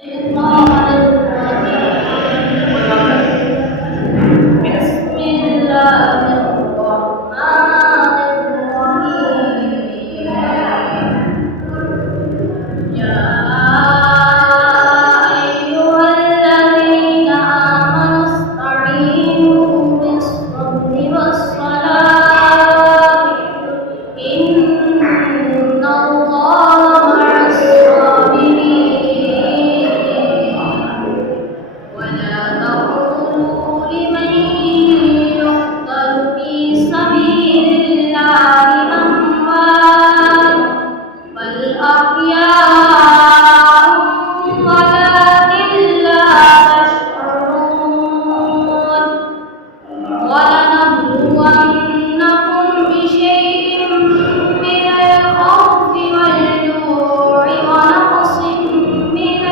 بسم الله الرحمن الرحيم يا أيها الذين آمنوا استعينوا بالصبر والصلاة إن الله مع الصابرين ولا تقولوا لمن يقتل في سبيل الله أموات بل أحياء ولكن لا تشعرون ولنبلونكم بشيء من الخوف والجوع ونقص من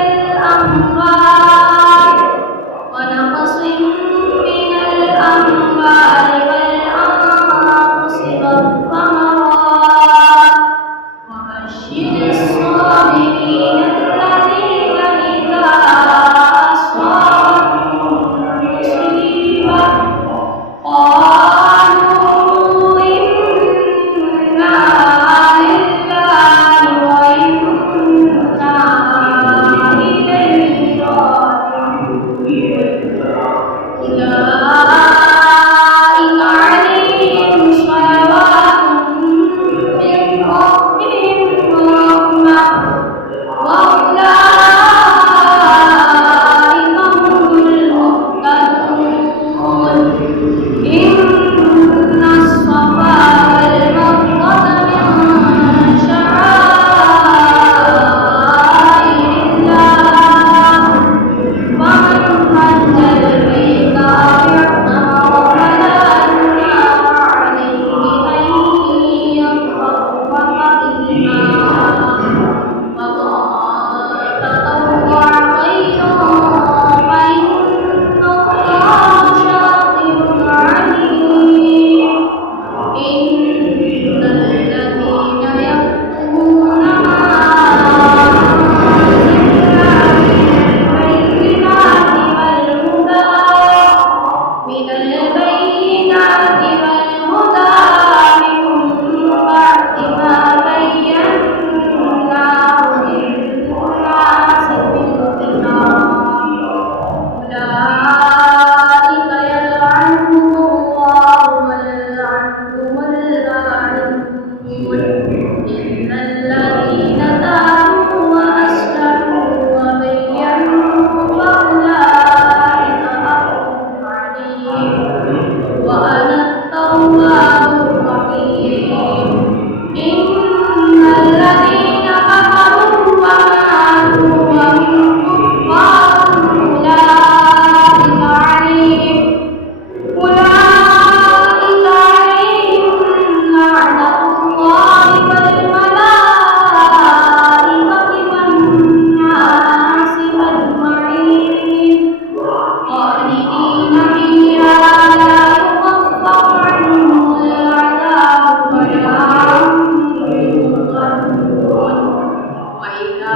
الأموال والأنفس والثمرات وبشر الصابرين الذين إذا أصابتهم مصيبة قالوا إنا لله وإنا إليه راجعون أولئك عليهم صلوات من ربهم ورحمة وأولئك هم المهتدون إن الصفا والمروة من شعائر الله ومن حج البيت أو اعتمر فلا جناح عليه أن يطوف بهما ومن تطوع خيرا فإن الله شاكر عليم إن الذين يكتمون ما أنزلنا من البينات والهدى من بعد ما بيناه للناس في الكتاب أولئك يلعنهم الله ويلعنهم اللاعنون إلا الذين تابوا وأصلحوا وبينوا فأولئك أتوب عليهم وأنا التواب الرحيم إن الذين كفروا وماتوا وهم كفار أولئك عليهم لعنة الله والملائكة والناس أجمعين خالدين فيها لا يخفف عنهم العذاب ولا هم ينظرون وإذا